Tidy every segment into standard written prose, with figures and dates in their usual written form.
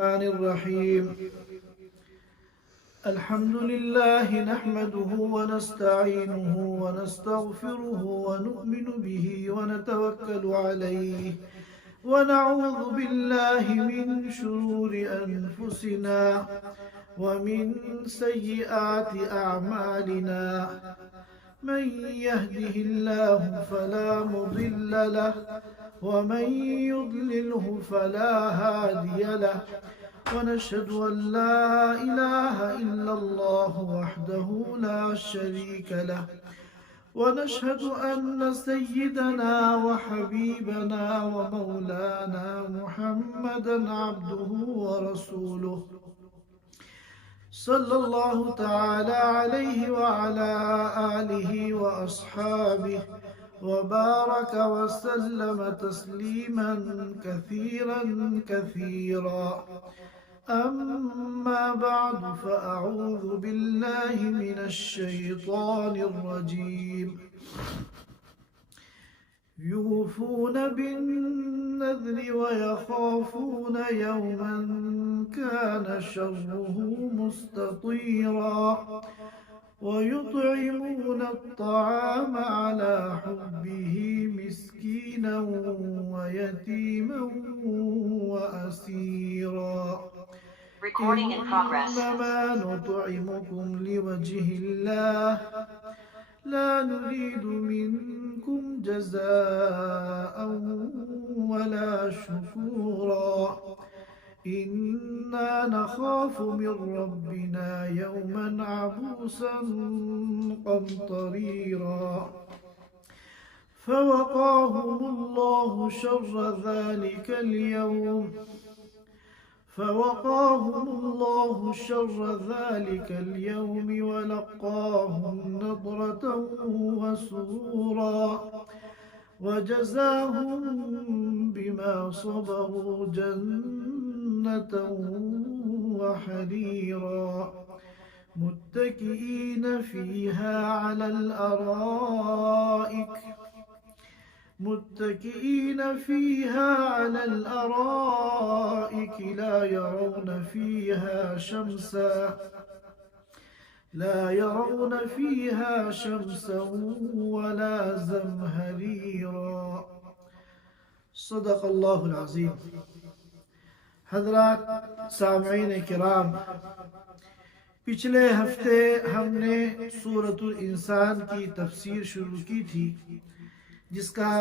الرحمن الرحيم الحمد لله نحمده ونستعينه ونستغفره ونؤمن به ونتوكل عليه ونعوذ بالله من شرور أنفسنا ومن سيئات أعمالنا من يهده الله فلا مضل له ومن يضلله فلا هادي له ونشهد أن لا إله إلا الله وحده لا شريك له ونشهد أن سيدنا وحبيبنا ومولانا محمدا عبده ورسوله صلى الله تعالى عليه وعلى آله وأصحابه وبارك وسلم تسليما كثيرا كثيرا أما بعد فأعوذ بالله من الشيطان الرجيم يوفون بالنذر ويخافون يوما كان شره مستطيرا ويطعمون الطعام على حبه مسكينا ويتيما وأسيرا إنما نطعمكم لوجه الله لا نريد منكم جزاء ولا شكورا إنا نخاف من ربنا يوما عبوسا قمطريرا فوقاهم الله شر ذلك اليوم ولقاهم نضرة وسرورا وجزاهم بما صبروا جنة وحريرا متكئين فيها على الأرائك لا يرون فيها شمسا ولا زمهريرا صدق اللہ العظیم۔ حضرات سامعین کرام، پچھلے ہفتے ہم نے سورۃ الانسان کی تفسیر شروع کی تھی، جس کا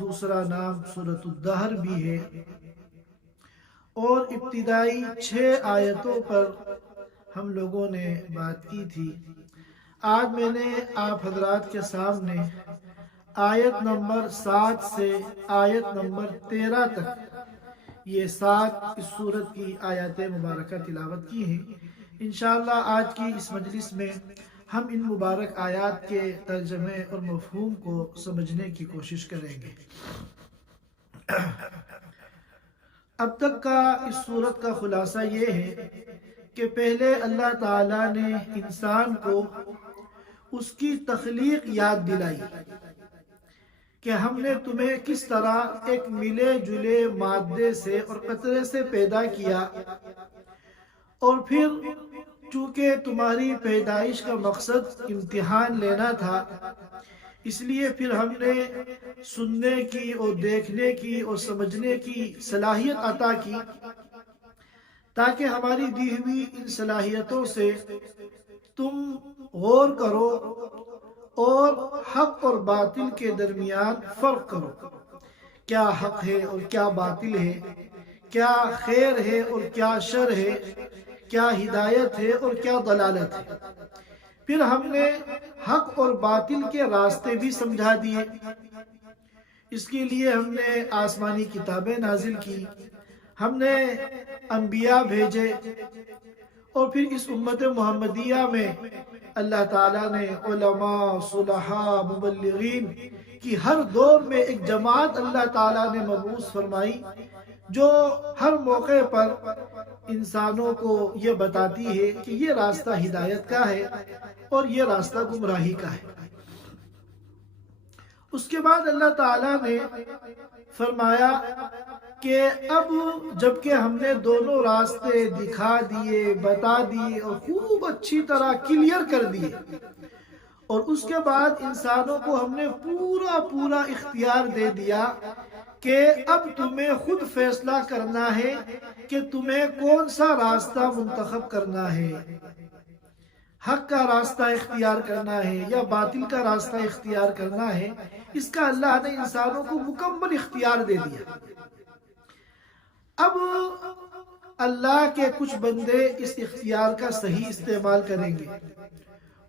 دوسرا نام سورۃ الدہر بھی ہے، اور ابتدائی 6 آیتوں پر ہم لوگوں نے بات کی تھی۔ آج میں نے آپ حضرات کے سامنے آیت نمبر 7 سے آیت نمبر 13 تک یہ 7 اس سورت کی آیات مبارکہ تلاوت کی ہیں۔ انشاءاللہ آج کی اس مجلس میں ہم ان مبارک آیات کے ترجمے اور مفہوم کو سمجھنے کی کوشش کریں گے۔ اب تک کا اس سورت کا خلاصہ یہ ہے کہ پہلے اللہ تعالیٰ نے انسان کو اس کی تخلیق یاد دلائی کہ ہم نے تمہیں کس طرح ایک ملے جلے مادے سے اور قطرے سے پیدا کیا، اور پھر چونکہ تمہاری پیدائش کا مقصد امتحان لینا تھا، اس لیے پھر ہم نے سننے کی اور دیکھنے کی اور سمجھنے کی صلاحیت عطا کی، تاکہ ہماری دی ہوئی ان صلاحیتوں سے تم غور کرو اور حق اور باطل کے درمیان فرق کرو، کیا حق ہے اور کیا باطل ہے، کیا خیر ہے اور کیا شر ہے، کیا ہدایت ہے اور کیا ضلالت ہے۔ پھر ہم نے حق اور باطل کے راستے بھی سمجھا دیے، اس کے لیے ہم نے آسمانی کتابیں نازل کی، ہم نے انبیاء بھیجے، اور پھر اس امت محمدیہ میں اللہ تعالیٰ نے علماء، صلحاء، مبلغین کی ہر دور میں ایک جماعت اللہ تعالیٰ نے مبعوث فرمائی، جو ہر موقع پر انسانوں کو یہ بتاتی ہے کہ یہ راستہ ہدایت کا ہے اور یہ راستہ گمراہی کا ہے۔ اس کے بعد اللہ تعالیٰ نے فرمایا کہ اب جب کہ ہم نے دونوں راستے دکھا دیے، بتا دیے اور خوب اچھی طرح کلیئر کر دیے، اور اس کے بعد انسانوں کو ہم نے پورا اختیار دے دیا کہ اب تمہیں خود فیصلہ کرنا ہے کہ تمہیں کون سا راستہ منتخب کرنا ہے، حق کا راستہ اختیار کرنا ہے یا باطل کا راستہ اختیار کرنا ہے، اس کا اللہ نے انسانوں کو مکمل اختیار دے دیا۔ اب اللہ کے کچھ بندے اس اختیار کا صحیح استعمال کریں گے،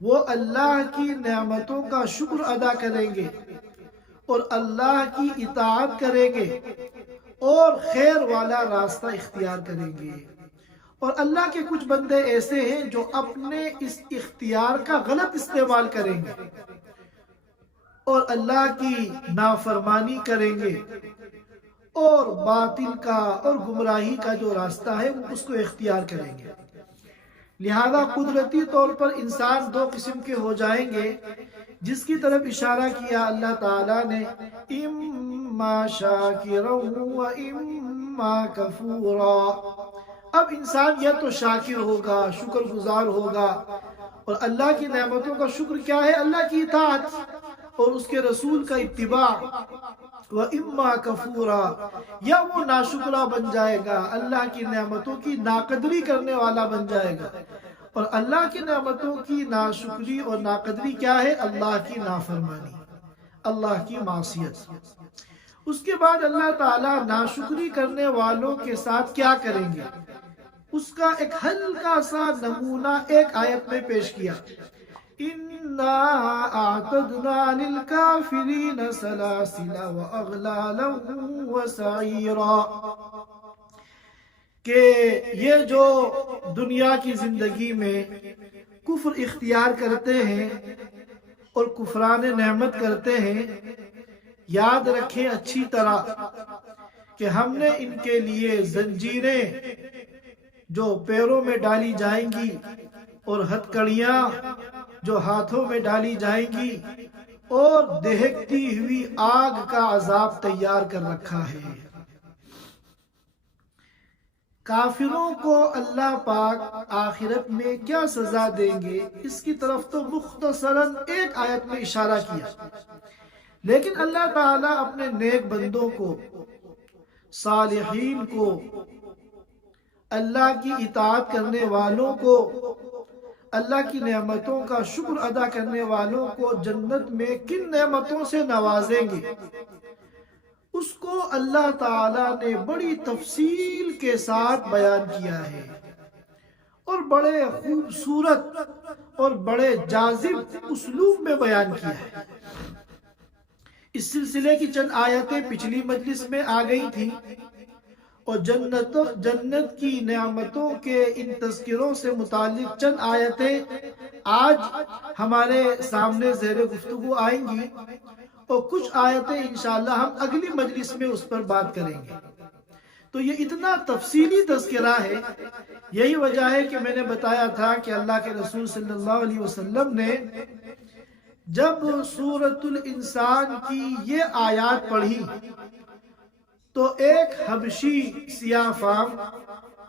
وہ اللہ کی نعمتوں کا شکر ادا کریں گے اور اللہ کی اطاعت کریں گے اور خیر والا راستہ اختیار کریں گے، اور اللہ کے کچھ بندے ایسے ہیں جو اپنے اس اختیار کا غلط استعمال کریں گے اور اللہ کی نافرمانی کریں گے اور باطل کا اور گمراہی کا جو راستہ ہے وہ اس کو اختیار کریں گے۔ لہذا قدرتی طور پر انسان دو قسم کے ہو جائیں گے، جس کی طرف اشارہ کیا اللہ تعالیٰ نے، اما شاکرا و اما کفورا۔ اب انسان یا تو شاکر ہوگا، شکر گزار ہوگا، اور اللہ کی نعمتوں کا شکر کیا ہے؟ اللہ کی اطاعت اور اس کے رسول کا اتباع، و اما کفورا، یا وہ ناشکرہ بن جائے گا، اللہ کی نعمتوں کی ناقدری کرنے والا بن جائے گا۔ اور اللہ کی نعمتوں کی ناشکری اور ناقدری کیا ہے؟ اللہ کی نافرمانی، اللہ کی معصیت۔ اس کے بعد اللہ تعالیٰ ناشکری کرنے والوں کے ساتھ کیا کریں گے، اس کا ایک ہلکا سا نمونہ ایک آیت میں پیش کیا، اِنَّا أَعْتَدْنَا لِلْكَافِرِينَ سَلَاسِلَ وَأَغْلَالًا وَسَعِيرًا، کہ یہ جو دنیا کی زندگی میں کفر اختیار کرتے ہیں اور کفران نعمت کرتے ہیں، یاد رکھیں اچھی طرح کہ ہم نے ان کے لیے زنجیریں جو پیروں میں ڈالی جائیں گی اور ہتھکڑیاں جو ہاتھوں میں ڈالی جائیں گی اور دہکتی ہوئی آگ کا عذاب تیار کر رکھا ہے۔ کافروں کو اللہ پاک آخرت میں کیا سزا دیں گے، اس کی طرف تو مختصراً ایک آیت میں اشارہ کیا، لیکن اللہ تعالیٰ اپنے نیک بندوں کو، صالحین کو، اللہ کی اطاعت کرنے والوں کو، اللہ کی نعمتوں کا شکر ادا کرنے والوں کو جنت میں کن نعمتوں سے نوازیں گے، اس کو اللہ تعالیٰ نے بڑی تفصیل کے ساتھ بیان کیا ہے اور بڑے خوبصورت اور بڑے جاذب اسلوب میں بیان کیا ہے۔ اس سلسلے کی چند آیتیں پچھلی مجلس میں آ گئی تھیں، اور جنت کی نعمتوں کے ان تذکروں سے متعلق چند آیتیں آج ہمارے سامنے زیر گفتگو آئیں گی، اور کچھ آیتیں انشاءاللہ ہم اگلی مجلس میں اس پر بات کریں گے۔ تو یہ اتنا تفصیلی تذکرہ ہے، یہی وجہ ہے کہ میں نے بتایا تھا کہ اللہ کے رسول صلی اللہ علیہ وسلم نے جب سورۃ الانسان کی یہ آیات پڑھی تو ایک حبشی سیاہ فام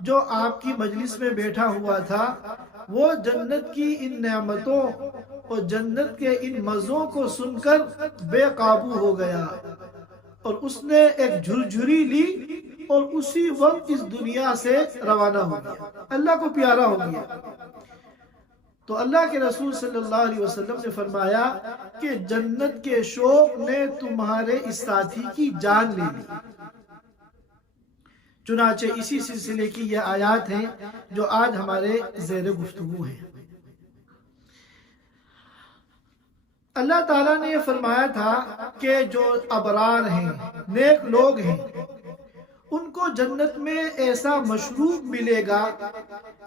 جو آپ کی مجلس میں بیٹھا ہوا تھا، وہ جنت کی ان نعمتوں اور جنت کے ان مزوں کو سن کر بے قابو ہو گیا، اور اس نے ایک جھرجھری لی اور اسی وقت اس دنیا سے روانہ ہو گیا، اللہ کو پیارا ہو گیا۔ تو اللہ کے رسول صلی اللہ علیہ وسلم نے فرمایا کہ جنت کے شوق نے تمہارے اس ساتھی کی جان لے لی۔ چنانچہ اسی سلسلے کی یہ آیات ہیں جو آج ہمارے زیر گفتگو ہیں۔ اللہ تعالیٰ نے یہ فرمایا تھا کہ جو ابرار ہیں، نیک لوگ ہیں، ان کو جنت میں ایسا مشروب ملے گا،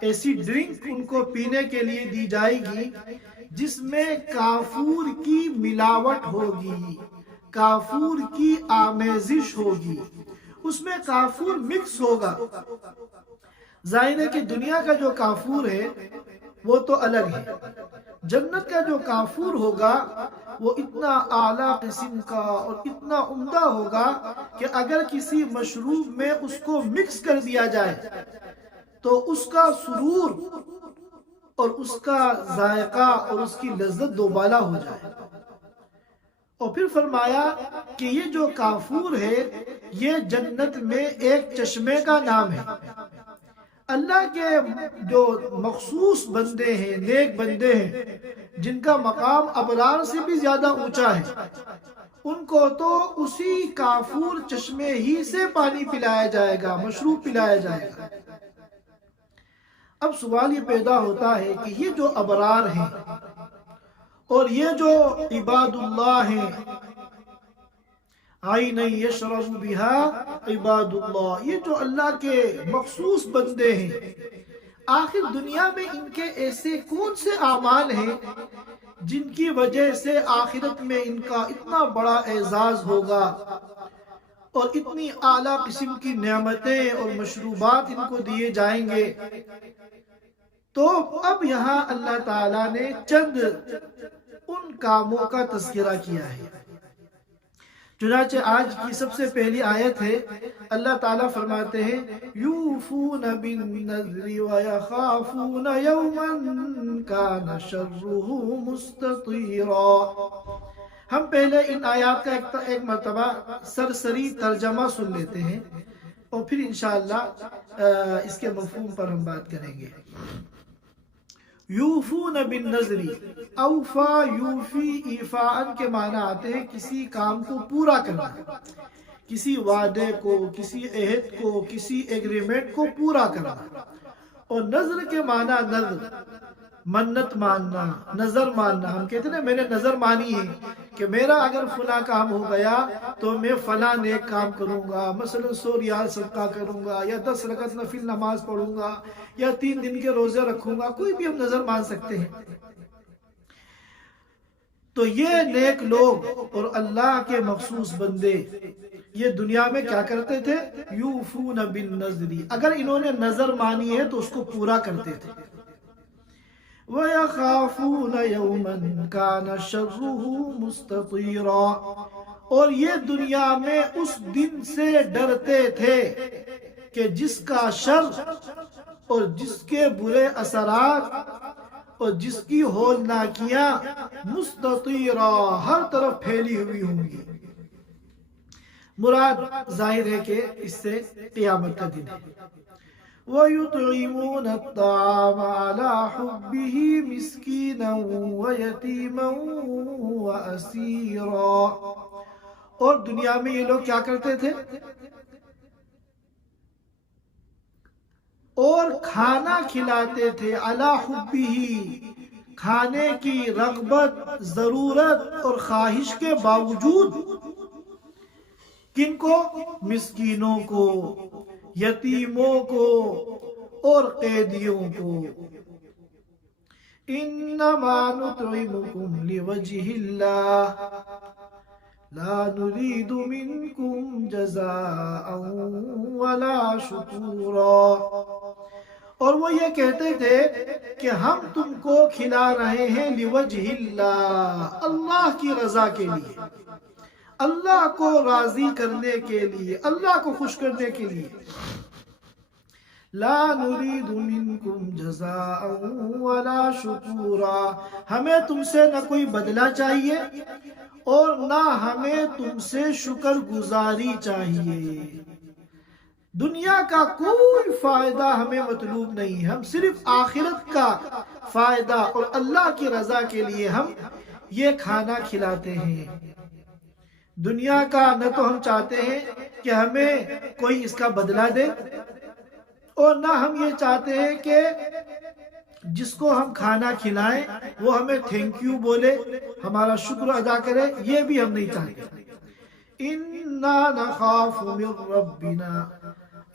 ایسی ڈرنک ان کو پینے کے لیے دی جائے گی جس میں کافور کی ملاوٹ ہوگی، کافور کی آمیزش ہوگی، اس میں کافور مکس ہوگا۔ ظاہر ہے کہ دنیا کا جو کافور ہے وہ تو الگ ہے، جنت کا جو کافور ہوگا وہ اتنا اعلیٰ قسم کا اور اتنا عمدہ ہوگا کہ اگر کسی مشروب میں اس کو مکس کر دیا جائے تو اس کا سرور اور اس کا ذائقہ اور اس کی لذت دوبالا ہو جائے۔ اور پھر فرمایا کہ یہ جو کافور ہے یہ جنت میں ایک چشمے کا نام ہے۔ اللہ کے جو مخصوص بندے ہیں، نیک بندے ہیں، جن کا مقام ابرار سے بھی زیادہ اونچا ہے، ان کو تو اسی کافور چشمے ہی سے پانی پلایا جائے گا، مشروب پلایا جائے گا۔ اب سوال یہ پیدا ہوتا ہے کہ یہ جو ابرار ہیں اور یہ جو عباد اللہ ہیں، عین یشرب بها عباد اللہ، یہ جو اللہ کے مخصوص بندے ہیں، آخر دنیا میں ان کے ایسے کون سے اعمال ہیں جن کی وجہ سے آخرت میں ان کا اتنا بڑا اعزاز ہوگا اور اتنی اعلیٰ قسم کی نعمتیں اور مشروبات ان کو دیے جائیں گے؟ تو اب یہاں اللہ تعالیٰ نے چند ان کاموں کا تذکرہ کیا ہے۔ چنانچہ آج کی سب سے پہلی آیت ہے، اللہ تعالیٰ فرماتے ہیں یوفون بالنذر ویخافون یوما کان شرہ مستطیرا۔ ہم پہلے ان آیات کا ایک مرتبہ سرسری ترجمہ سن لیتے ہیں اور پھر انشاءاللہ اس کے مفہوم پر ہم بات کریں گے۔ یوفون بالنذر، اوفا یوفی ایفاء کے معنی آتے ہیں کسی کام کو پورا کرنا، کسی وعدے کو، کسی عہد کو، کسی ایگریمنٹ کو پورا کرنا۔ اور نذر کے معنی نذر، منت ماننا، نظر ماننا۔ ہم کہتے ہیں میں نے نظر مانی ہے کہ میرا اگر فلاں کام ہو گیا تو میں فلاں نیک کام کروں گا، مثلا 100 ریال صدقہ کروں گا، یا 10 رکعت نفل نماز پڑھوں گا، یا 3 دن کے روزے رکھوں گا، کوئی بھی ہم نظر مان سکتے ہیں۔ تو یہ نیک لوگ اور اللہ کے مخصوص بندے یہ دنیا میں کیا کرتے تھے؟ یوفون بالنذر، اگر انہوں نے نظر مانی ہے تو اس کو پورا کرتے تھے۔ وَيَخَافُونَ يَوْمًا كَانَ شَرُّهُ مُسْتَطِيرًا، اور یہ دنیا میں اس دن سے ڈرتے تھے کہ جس کا شر اور جس کے برے اثرات اور جس کی ہولناکیاں مستطیرا ہر طرف پھیلی ہوئی ہوں گی۔ مراد ظاہر ہے کہ اس سے قیامت کا دن ہے۔ وَيُطْعِمُونَ الطَّعَامَ عَلَى حُبِّهِ مِسْكِينًا وَيَتِيمًا وَأَسِيرًا، اور دنیا میں یہ لوگ کیا کرتے تھے؟ اور کھانا کھلاتے تھے، عَلَى حُبِّهِ، کھانے کی رغبت، ضرورت اور خواہش کے باوجود۔ کن کو؟ مسکینوں کو، یتیموں کو اور قیدیوں کو۔ انما نطعمکم لوجہ اللہ لا نرید منکم جزاء ولا شکورا، اور وہ یہ کہتے تھے کہ ہم تم کو کھلا رہے ہیں لوجہ اللہ، اللہ کی رضا کے لیے، اللہ کو راضی کرنے کے لیے، اللہ کو خوش کرنے کے لیے۔ لا نرید منکم جزاء ولا شکورا، ہمیں تم سے نہ کوئی بدلہ چاہیے اور نہ ہمیں تم سے شکر گزاری چاہیے۔ دنیا کا کوئی فائدہ ہمیں مطلوب نہیں، ہم صرف آخرت کا فائدہ اور اللہ کی رضا کے لیے ہم یہ کھانا کھلاتے ہیں۔ دنیا کا نہ تو ہم چاہتے ہیں کہ ہمیں کوئی اس کا بدلہ دے، اور نہ ہم یہ چاہتے ہیں کہ جس کو ہم کھانا کھلائیں وہ ہمیں تھینک یو بولے، ہمارا شکر ادا کرے، یہ بھی ہم نہیں چاہتے۔ اِنَّا نَخَافُ مِن رَبِّنَا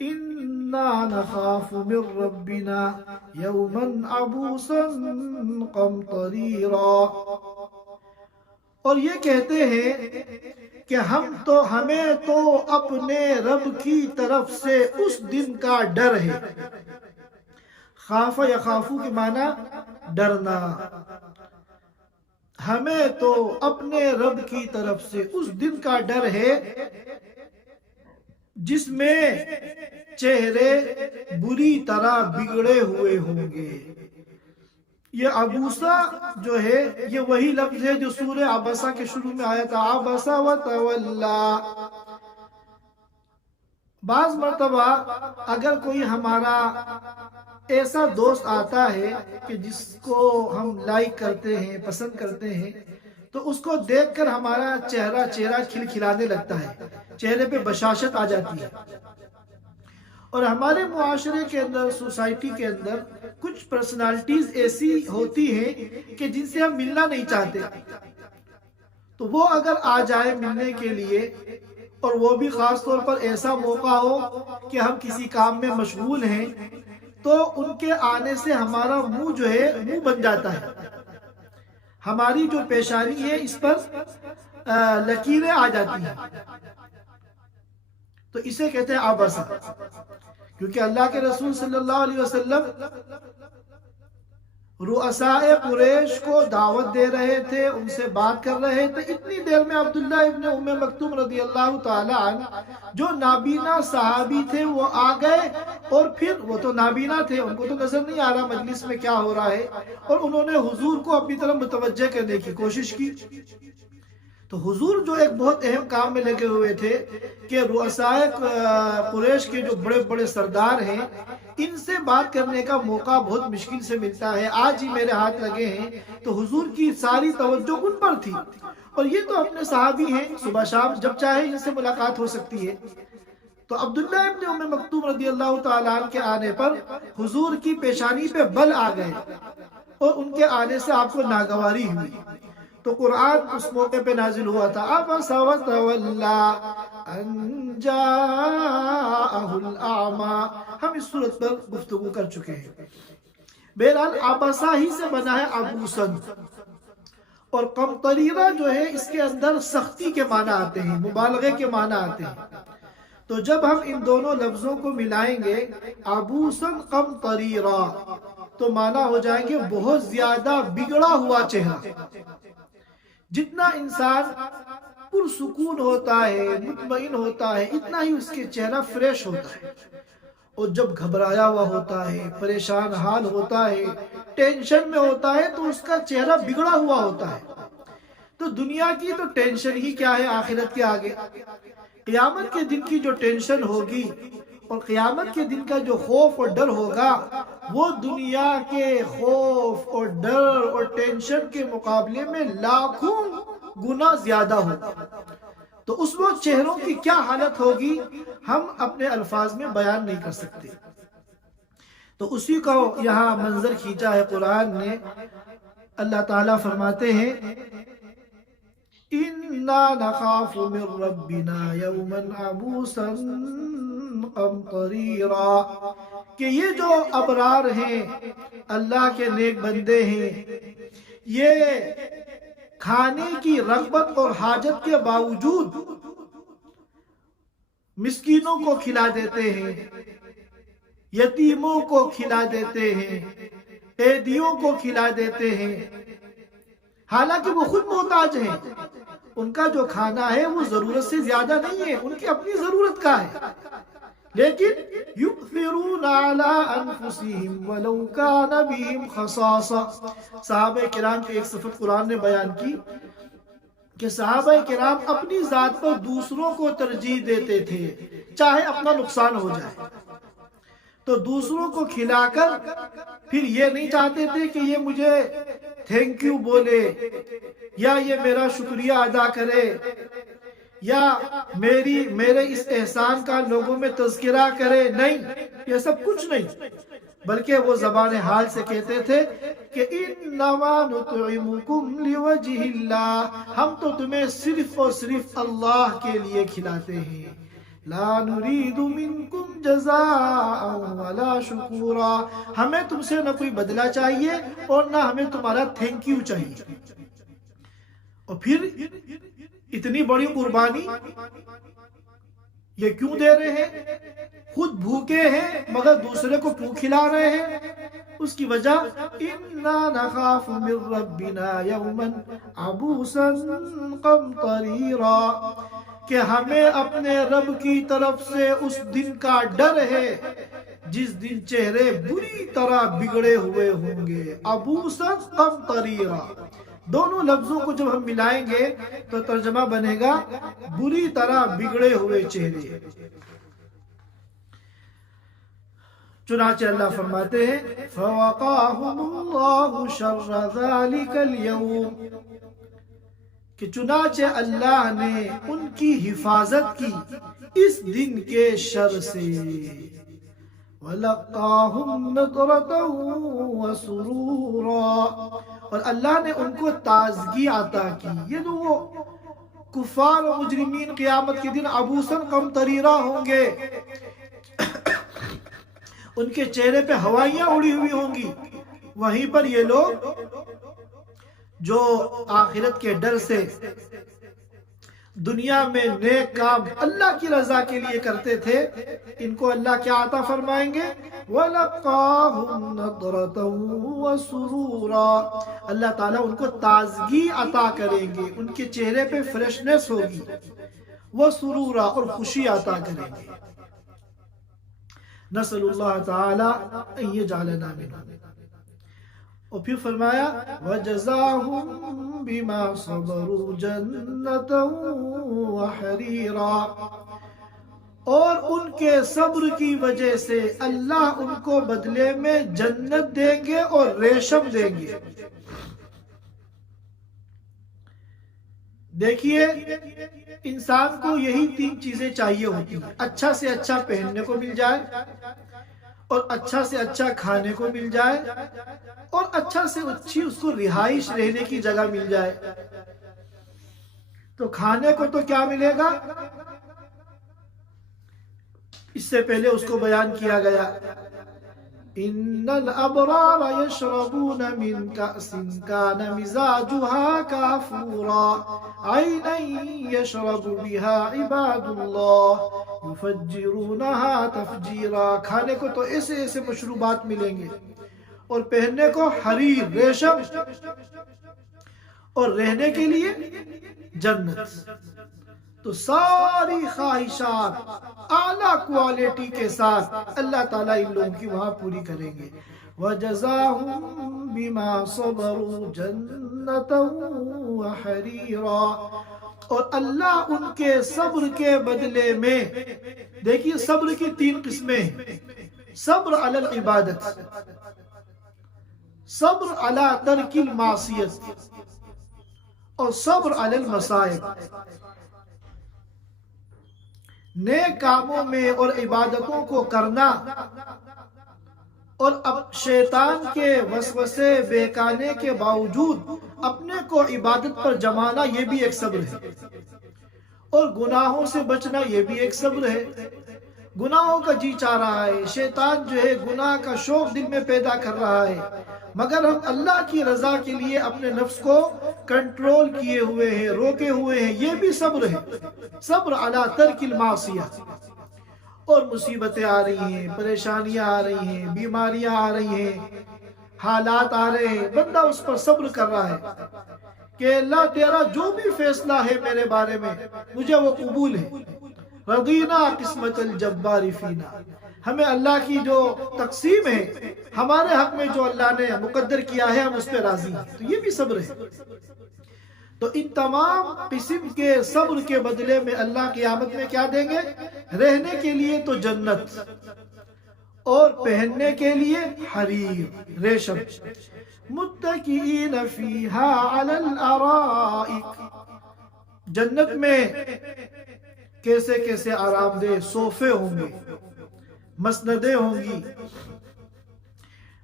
اِنَّا نَخَافُ مِن رَبِّنَا يَوْمًا عَبُوسًا قَمْطَرِيرًا، اور یہ کہتے ہیں کہ ہمیں تو اپنے رب کی طرف سے اس دن کا ڈر ہے۔ خاف یخافو کے معنی ڈرنا، ہمیں تو اپنے رب کی طرف سے اس دن کا ڈر ہے جس میں چہرے بری طرح بگڑے ہوئے ہوں گے۔ یہ عبوسا جو ہے یہ وہی لفظ ہے جو سورہ عبسہ کے شروع میں آیا تھا، عبسہ وتولا۔ بعض مرتبہ اگر کوئی ہمارا ایسا دوست آتا ہے کہ جس کو ہم لائک کرتے ہیں، پسند کرتے ہیں، تو اس کو دیکھ کر ہمارا چہرہ کھلکھلانے لگتا ہے، چہرے پہ بشاشت آ جاتی ہے۔ اور ہمارے معاشرے کے اندر، سوسائٹی کے اندر کچھ پرسنالٹیز ایسی ہوتی ہیں کہ جن سے ہم ملنا نہیں چاہتے، تو وہ اگر آ جائے ملنے کے لیے، اور وہ بھی خاص طور پر ایسا موقع ہو کہ ہم کسی کام میں مشغول ہیں، تو ان کے آنے سے ہمارا منہ جو ہے منہ بن جاتا ہے، ہماری جو پیشانی ہے اس پر لکیریں آ جاتی ہیں، تو اسے کہتے ہیں عبسہ۔ کیونکہ اللہ کے رسول صلی اللہ علیہ وسلم رؤساء قریش کو دعوت دے رہے تھے، ان سے بات کر رہے تھے، اتنی دیر میں عبداللہ ابن ام مکتوم رضی اللہ تعالی عنہ جو نابینا صحابی تھے وہ آ گئے، اور پھر وہ تو نابینا تھے، ان کو تو نظر نہیں آ رہا مجلس میں کیا ہو رہا ہے، اور انہوں نے حضور کو اپنی طرف متوجہ کرنے کی کوشش کی۔ تو حضور جو ایک بہت اہم کام میں لگے ہوئے تھے کہ رؤساء قریش کے جو بڑے بڑے سردار ہیں ان سے بات کرنے کا موقع بہت مشکل سے ملتا ہے، آج ہی میرے ہاتھ لگے ہیں، تو حضور کی ساری توجہ ان پر تھی، اور یہ تو اپنے صحابی ہیں، صبح شام جب چاہے ان سے ملاقات ہو سکتی ہے۔ تو عبداللہ ابن ام مکتوم رضی اللہ تعالیٰ عنہ کے آنے پر حضور کی پیشانی پہ بل آ گئے، اور ان کے آنے سے آپ کو ناگواری ہوئی، تو قرآن اس موقع پہ نازل ہوا تھا، عبس وتولا ان جاءہ الاعمی۔ ہم اس صورت پر گفتگو کر چکے ہیں۔ بہرحال عبسہ ہی سے بنا ہے عبوسن، اور قمطریرہ جو ہے اس کے اندر سختی کے معنی آتے ہیں، مبالغے کے معنی آتے ہیں۔ تو جب ہم ان دونوں لفظوں کو ملائیں گے، عبوسن قمطریرہ، تو معنی ہو جائیں گے بہت زیادہ بگڑا ہوا چہرہ۔ جتنا انسان پرسکون ہوتا ہے، مطمئن ہوتا ہے، اتنا ہی اس کے چہرہ فریش ہوتا ہے، اور جب گھبرایا ہوا ہوتا ہے، پریشان حال ہوتا ہے، ٹینشن میں ہوتا ہے، تو اس کا چہرہ بگڑا ہوا ہوتا ہے۔ تو دنیا کی تو ٹینشن ہی کیا ہے آخرت کے آگے، قیامت کے دن کی جو ٹینشن ہوگی اور قیامت کے دن کا جو خوف اور ڈر ہوگا، وہ دنیا کے خوف اور ڈر اور ٹینشن کے مقابلے میں لاکھوں گنا زیادہ ہوگا۔ تو اس وقت چہروں کی کیا حالت ہوگی ہم اپنے الفاظ میں بیان نہیں کر سکتے۔ تو اسی کو یہاں منظر کھینچا ہے قرآن نے۔ اللہ تعالیٰ فرماتے ہیں اِنَّا نَخَافُ مِن رَبِّنَا يَوْمًا عَبُوسًا قَمْطَرِيرًا، کہ یہ جو ابرار ہیں، اللہ کے نیک بندے ہیں، یہ کھانے کی رغبت اور حاجت کے باوجود مسکینوں کو کھلا دیتے ہیں، یتیموں کو کھلا دیتے ہیں، قیدیوں کو کھلا دیتے ہیں، حالانکہ وہ خود محتاج ہیں، ان کا جو کھانا ہے وہ ضرورت سے زیادہ نہیں ہے، ان کی اپنی ضرورت کا ہے، لیکن یؤثرون علی انفسہم ولو کان بہم خصاصہ۔ صحابہ کرام کے ایک صفت قرآن نے بیان کی کہ صحابہ کرام اپنی ذات پر دوسروں کو ترجیح دیتے تھے، چاہے اپنا نقصان ہو جائے، تو دوسروں کو کھلا کر پھر یہ نہیں چاہتے تھے کہ یہ مجھے تھینک یو بولے، یا یہ میرا شکریہ ادا کرے، یا میرے اس احسان کا لوگوں میں تذکرہ کرے، نہیں، یہ سب کچھ نہیں، بلکہ وہ زبان حال سے کہتے تھے کہ انما نطعمکم لوجہ اللہ، ہم تو تمہیں صرف اور صرف اللہ کے لیے کھلاتے ہیں، لا نريد منکم جزاء ولا شکورا، ہمیں تم سے نہ کوئی بدلہ چاہیے اور نہ ہمیں تمہارا تھینک یو چاہیے۔ اور پھر اتنی بڑی قربانی یہ کیوں دے رہے ہیں؟ خود بھوکے ہیں مگر دوسرے کو کیوں کھلا رہے ہیں؟ اس کی وجہ اِنَّا نَخَافُ مِن رَبِّنَا يَوْمًا عَبُوسًا قَمْطَرِيرًا، کہ ہمیں اپنے رب کی طرف سے اس دن کا ڈر ہے جس دن چہرے بری طرح بگڑے ہوئے ہوں گے. عبوسا قمطریرا، دونوں لفظوں کو جب ہم ملائیں گے تو ترجمہ بنے گا بری طرح بگڑے ہوئے چہرے. چنانچہ اللہ فرماتے ہیں فَوَقَاهُمُ اللَّهُ شَرَّ ذَلِكَ الْيَوْمِ، کہ چنانچہ اللہ نے ان کی حفاظت کی اس دن کے شر سے. وَلَقَّاهُمْ نَضْرَةً وَسُرُورًا، اور اللہ نے ان کو تازگی عطا کی. یہ جو وہ کفار و مجرمین قیامت کے دن عبوساً قمطریرا ہوں گے، ان کے چہرے پہ ہوائیاں اڑی ہوئی ہوں گی، وہیں پر یہ لوگ جو آخرت کے ڈر سے دنیا میں نیک کام اللہ کی رضا کے لیے کرتے تھے، ان کو اللہ کیا عطا فرمائیں گے؟ وَلَقَّاهُمْ نَضْرَةً وَسُرُورًا، اللہ تعالیٰ ان کو تازگی عطا کریں گے، ان کے چہرے پہ فریشنس ہوگی. وَسُرُورًا، اور خوشی عطا کریں گے. نسأل اللہ تعالی ان یجعلنا منہم. اور پھر فرمایا وَجَزَاهُمْ بِمَا صَبَرُوا جَنَّةً وَحَرِيرًا، اور ان کے صبر کی وجہ سے اللہ ان کو بدلے میں جنت دیں گے اور ریشم دیں گے. دیکھیے انسان کو یہی تین چیزیں چاہیے ہوتی ہیں: اچھا سے اچھا پہننے کو مل جائے، اور اچھا سے اچھا کھانے کو مل جائے، اور اچھا سے اچھی اس کو رہائش رہنے کی جگہ مل جائے. تو کھانے کو تو کیا ملے گا؟ اس سے پہلے اس کو بیان کیا گیا ان الابرار یشربون من کأس کان مزاجها کافورا عینا یشرب بها عباد اللہ یفجرونها تفجیرا. کھانے کو تو ایسے ایسے مشروبات ملیں گے، اور پہننے کو حریر ریشم، اور رہنے کے لیے جنت. تو ساری خواہشات اعلیٰ کوالٹی کے ساتھ اللہ تعالیٰ ان لوگوں کی وہاں پوری کریں گے. وَجَزَاهُمْ بِمَا صَبَرُوا جَنَّةً وَحَرِيرًا، اور اللہ ان کے صبر کے بدلے میں، دیکھیے صبر کی تین قسمیں ہیں: صبر علی العبادت، صبر علی ترک المعصیت، اور صبر علی المصائب. نیک کاموں میں اور عبادتوں کو کرنا اور اب شیطان کے وسوسے بہکانے کے باوجود اپنے کو عبادت پر جمانا، یہ بھی ایک صبر ہے. اور گناہوں سے بچنا، یہ بھی ایک صبر ہے. گناہوں کا جی چاہ رہا ہے، شیطان جو ہے گناہ کا شوق دل میں پیدا کر رہا ہے، مگر ہم اللہ کی رضا کے لیے اپنے نفس کو کنٹرول کیے ہوئے ہیں، روکے ہوئے ہیں، یہ بھی صبر ہے. صبر علی ترک المعصیہ. اور مصیبتیں آ رہی ہیں، پریشانیاں آ رہی ہیں، بیماریاں آ رہی ہیں، حالات آ رہے ہیں، بندہ اس پر صبر کر رہا ہے کہ اللہ تیرا جو بھی فیصلہ ہے میرے بارے میں مجھے وہ قبول ہے. رضینا قسمت الجبار فینا، ہمیں اللہ کی جو تقسیم ہے ہمارے حق میں جو اللہ نے مقدر کیا ہے ہم اس پہ راضی ہیں. تو یہ بھی صبر ہے. تو ان تمام قسم کے صبر کے بدلے میں اللہ قیامت میں کیا دیں گے؟ رہنے کے لیے تو جنت، اور پہننے کے لیے حریر ریشم. متکئین فیہا علی الارائک، جنت میں کیسے کیسے آرام دہ صوفے ہوں گے، مسندیں ہوں گی.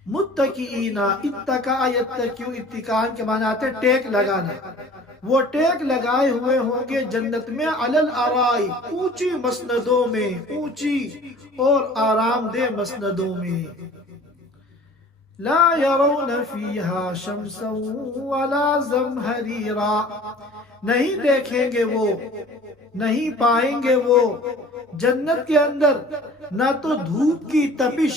متکئین، اتکا یتکئ، اتکان کے معنی آتے ٹیک لگانا. وہ ٹیک لگائے ہوئے ہوں گے جنت میں علی الارائی، اونچی مسندوں میں، اونچی اور آرام دہ مسندوں میں. لا يرون فيها شمسا ولا زمهريرا، نہیں دیکھیں گے وہ، نہیں پائیں گے وہ جنت کے اندر نہ تو دھوپ کی تپش،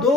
2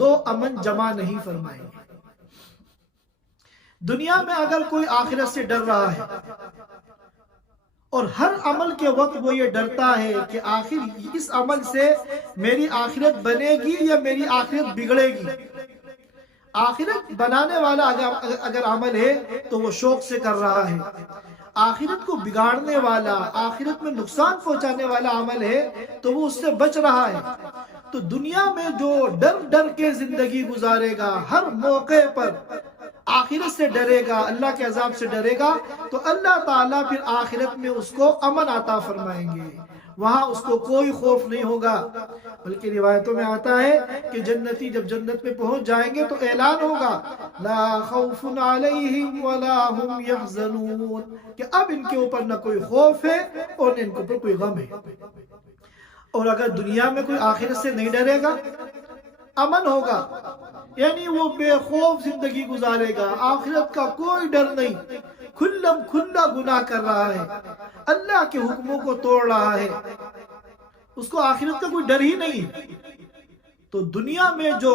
2 امن جمع نہیں فرمائیں گے۔ دنیا میں اگر کوئی آخرت سے ڈر رہا ہے اور ہر عمل کے وقت وہ یہ ڈرتا ہے کہ آخر اس عمل سے میری آخرت بنے گی یا میری آخرت بگڑے گی، آخرت بنانے والا اگر عمل ہے تو وہ شوق سے کر رہا ہے، آخرت کو بگاڑنے والا، آخرت میں نقصان پہنچانے والا عمل ہے تو وہ اس سے بچ رہا ہے۔ تو دنیا میں جو ڈر ڈر کے زندگی گزارے گا، ہر موقع پر آخرت سے ڈرے گا، اللہ کے عذاب سے ڈرے گا، تو اللہ تعالیٰ پھر آخرت میں اس کو امن عطا فرمائیں گے، وہاں اس کو کوئی خوف نہیں ہوگا۔ بلکہ روایتوں میں آتا ہے کہ جنتی جب جنت میں پہنچ جائیں گے تو اعلان ہوگا لا خوف علیہم ولا هم یحزنون، کہ اب ان کے اوپر نہ کوئی خوف ہے اور نہ ان کے اوپر کوئی غم ہے۔ اور اگر دنیا میں کوئی آخرت سے نہیں ڈرے گا، امن ہوگا، یعنی وہ بے خوف زندگی گزارے گا، آخرت کا کوئی ڈر نہیں، کھلم کھلا گناہ کر رہا ہے، اللہ کے حکموں کو توڑ رہا ہے، اس کو آخرت کا کوئی ڈر ہی نہیں۔ تو دنیا میں جو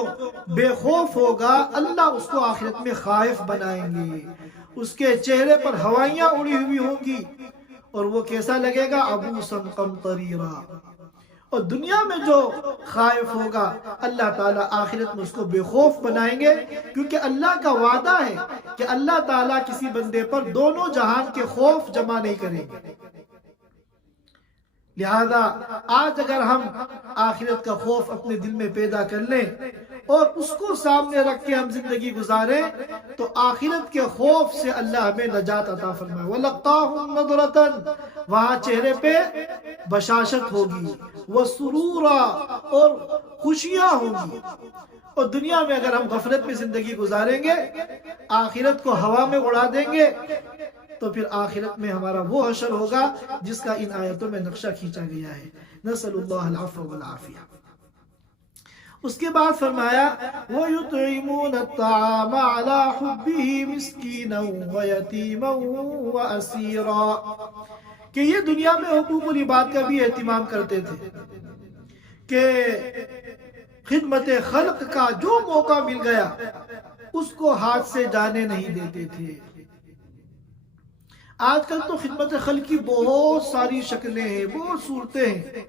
بے خوف ہوگا، اللہ اس کو آخرت میں خائف بنائیں گے، اس کے چہرے پر ہوائیاں اڑی ہوئی ہوں گی اور وہ کیسا لگے گا؟ عبوسا قمطریرا۔ اور دنیا میں جو خائف ہوگا، اللہ تعالیٰ آخرت میں اس کو بے خوف بنائیں گے، کیونکہ اللہ کا وعدہ ہے کہ اللہ تعالیٰ کسی بندے پر دونوں جہان کے خوف جمع نہیں کریں گے۔ لہذا آج اگر ہم آخرت کا خوف اپنے دل میں پیدا کر لیں اور اس کو سامنے رکھ کے ہم زندگی گزاریں تو آخرت کے خوف سے اللہ ہمیں نجات عطا فرمائے۔ وَلَقَّاهُمْ نَضْرَةً، وہاں چہرے پہ بشاشت ہوگی، وَسُرُورًا، اور خوشیاں ہوں گی۔ اور دنیا میں اگر ہم غفلت میں زندگی گزاریں گے، آخرت کو ہوا میں اڑا دیں گے، تو پھر آخرت میں ہمارا وہ حشر ہوگا جس کا ان آیتوں میں نقشہ کھینچا گیا ہے۔ نسأل اللہ العفو والعافیہ۔ اس کے بعد فرمایا وَيُطْعِمُونَ الطَّعَامَ عَلَى حُبِّهِ مِسْكِينًا وَيَتِيمًا وَأَسِيرًا، کہ یہ دنیا میں حقوق العباد کا بھی اہتمام کرتے تھے کہ خدمت خلق کا جو موقع مل گیا اس کو ہاتھ سے جانے نہیں دیتے تھے۔ آج کل تو خدمت خلق کی بہت ساری شکلیں ہیں، بہت صورتیں ہیں۔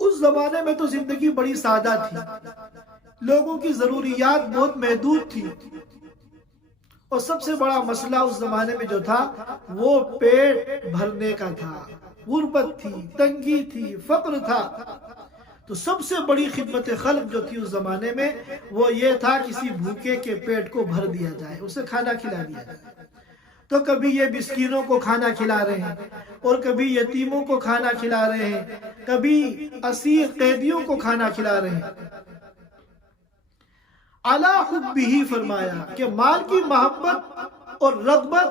اس زمانے میں تو زندگی بڑی سادہ تھی، لوگوں کی ضروریات بہت محدود تھی، اور سب سے بڑا مسئلہ اس زمانے میں جو تھا وہ پیٹ بھرنے کا تھا، غربت تھی، تنگی تھی، فقر تھا۔ تو سب سے بڑی خدمت خلق جو تھی اس زمانے میں وہ یہ تھا کسی بھوکے کے پیٹ کو بھر دیا جائے، اسے کھانا کھلا دیا جائے۔ تو کبھی یہ مسکینوں کو کھانا کھلا رہے ہیں، اور کبھی یتیموں کو کھانا کھلا رہے ہیں، کبھی اسیر قیدیوں کو کھانا کھلا رہے ہیں۔ علی حبہ فرمایا کہ مال کی محبت اور رغبت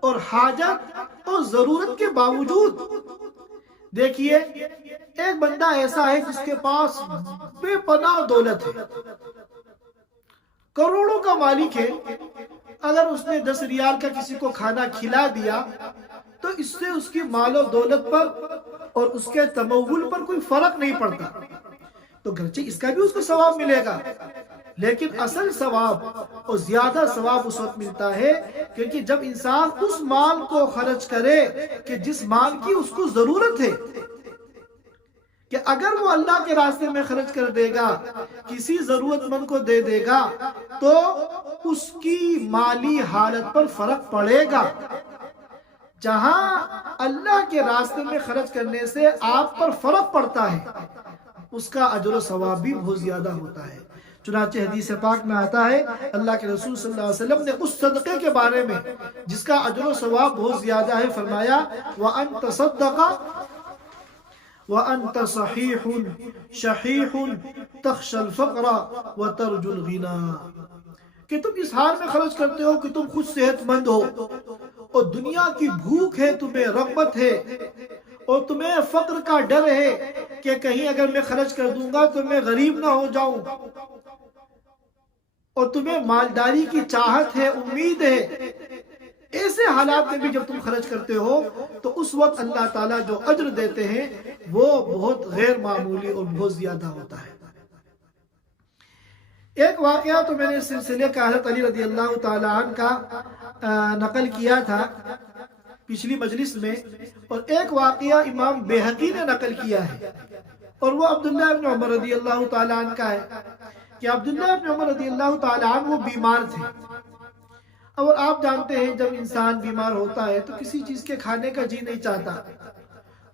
اور حاجت اور ضرورت کے باوجود دیکھیے ایک بندہ ایسا ہے جس کے پاس بے پناہ دولت ہے، کروڑوں کا مالک ہے، اگر اس نے 10 ریال کا کسی کو کھانا کھلا دیا تو اس سے اس کی مال و دولت پر اور اس کے تمول پر کوئی فرق نہیں پڑتا، تو گرچہ اس کا بھی اس کو ثواب ملے گا، لیکن اصل ثواب اور زیادہ ثواب اس وقت ملتا ہے کیونکہ جب انسان اس مال کو خرچ کرے کہ جس مال کی اس کو ضرورت ہے، کہ اگر وہ اللہ کے راستے میں خرچ کر دے گا، کسی ضرورت مند کو دے دے گا تو اس کی مالی حالت پر فرق پڑے گا۔ جہاں اللہ کے راستے میں خرچ کرنے سے آپ پر فرق پڑتا ہے اس کا اجر و ثواب بھی بہت زیادہ ہوتا ہے۔ چنانچہ حدیث پاک میں آتا ہے اللہ کے رسول صلی اللہ علیہ وسلم نے اس صدقے کے بارے میں جس کا اجر و ثواب بہت زیادہ ہے فرمایا وَأَن تَصَدَّقَ وَأَنْتَ صَحِيحٌ شَحِيحٌ تَخْشَى الْفَقْرَ وَتَرْجُو الْغِنَى، کہ تم اس حال میں خرچ کرتے ہو کہ تم خود صحت مند ہو اور دنیا کی بھوک ہے، تمہیں رغبت ہے اور تمہیں فقر کا ڈر ہے کہ کہیں اگر میں خرچ کر دوں گا تو میں غریب نہ ہو جاؤں، اور تمہیں مالداری کی چاہت ہے، امید ہے۔ ایسے حالات میں بھی جب تم خرچ کرتے ہو تو اس وقت اللہ تعالیٰ جو اجر دیتے ہیں وہ بہت غیر معمولی اور بہت زیادہ ہوتا ہے۔ ایک واقعہ تو میں نے اس سلسلے کا حضرت علی رضی اللہ تعالیٰ عنہ کا نقل کیا تھا پچھلی مجلس میں، اور ایک واقعہ امام بیہقی نے نقل کیا ہے، اور وہ عبداللہ ابن عمر رضی اللہ تعالیٰ عنہ کا ہے کہ عبداللہ ابن عمر رضی اللہ تعالیٰ عنہ وہ بیمار تھے، اور آپ جانتے ہیں جب انسان بیمار ہوتا ہے تو کسی چیز کے کھانے کا جی نہیں چاہتا،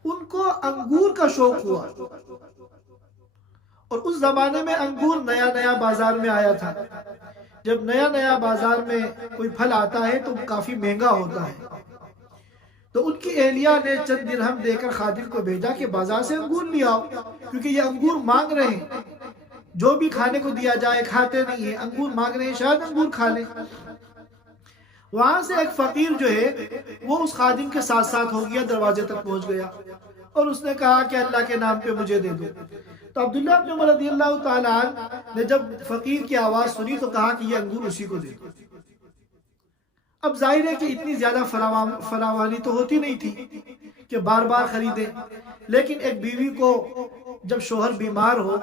ان کو انگور کا شوق ہوا، اور اس زمانے میں انگور نیا نیا بازار میں آیا تھا۔ جب نیا نیا بازار میں کوئی پھل آتا ہے تو کافی مہنگا ہوتا ہے، تو ان کی اہلیہ نے چند درہم دے کر خادم کو بھیجا کہ بازار سے انگور لے آؤ، کیونکہ یہ انگور مانگ رہے ہیں، جو بھی کھانے کو دیا جائے کھاتے نہیں ہیں، انگور مانگ رہے ہیں، شاید انگور کھا لیں۔ وہاں سے ایک فقیر جو ہے وہ اس خادم کے ساتھ ساتھ ہو گیا، دروازے تک پہنچ گیا، اور اس نے کہا کہ اللہ کے نام پہ مجھے دے دو۔ تو عبداللہ بن عمر رضی اللہ تعالیٰ عنہ نے جب فقیر کی آواز سنی تو کہا کہ یہ انگور اسی کو دے دو۔ اب ظاہر ہے کہ اتنی زیادہ فراوانی تو ہوتی نہیں تھی کہ بار بار خریدے، لیکن ایک بیوی کو جب شوہر بیمار ہو